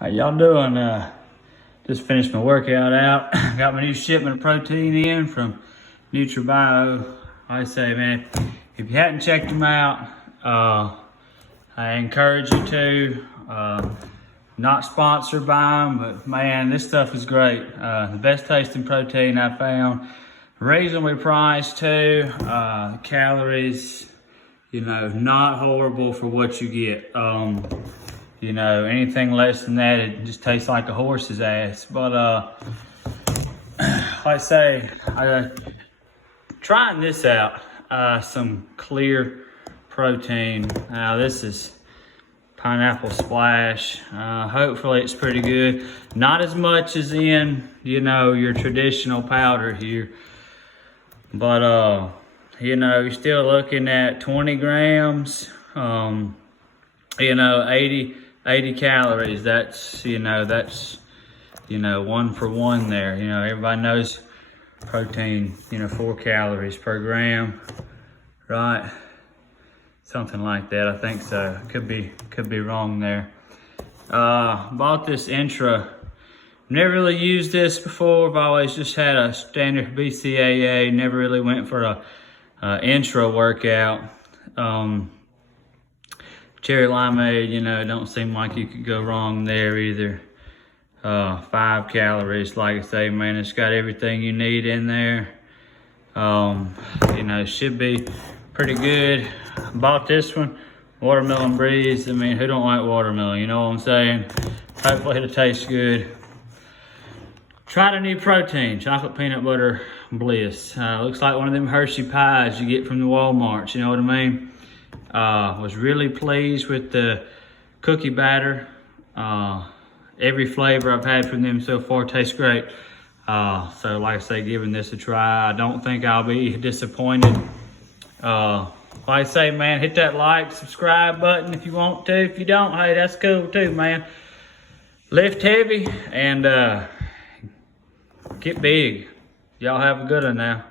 How y'all doing? Just finished my workout out. Got my new shipment of protein in from NutriBio. Like I say, man, if you hadn't checked them out, I encourage you to. Not sponsored by them, but man, this stuff is great. The best tasting protein I found. Reasonably priced too. The calories, not horrible for what you get. Anything less than that, it just tastes like a horse's ass. But like I say, trying this out, some clear protein. Now this is pineapple splash. Hopefully it's pretty good. Not as much as in, your traditional powder here. But, you're still looking at 20 grams, 80 calories. That's, one for one there. Everybody knows protein, 4 calories per gram, right? Something like that, I think so. Could be wrong there. Bought this Intra. Never really used this before. I've always just had a standard BCAA. Never really went for a Intra workout. Cherry limeade, don't seem like you could go wrong there either. 5 calories, like I say, man, it's got everything you need in there. Should be pretty good. Bought this one, Watermelon Breeze. I mean, who don't like watermelon, you know what I'm saying? Hopefully it'll taste good. Tried a new protein, chocolate peanut butter bliss. Looks like one of them Hershey pies you get from the Walmarts, you know what I mean? Was really pleased with the cookie batter. Every flavor I've had from them so far tastes great. So like I say, giving this a try. I don't think I'll be disappointed. Like I say, man, hit that like, subscribe button if you want to. If you don't, hey, that's cool too, man. Lift heavy and get big. Y'all have a good one now.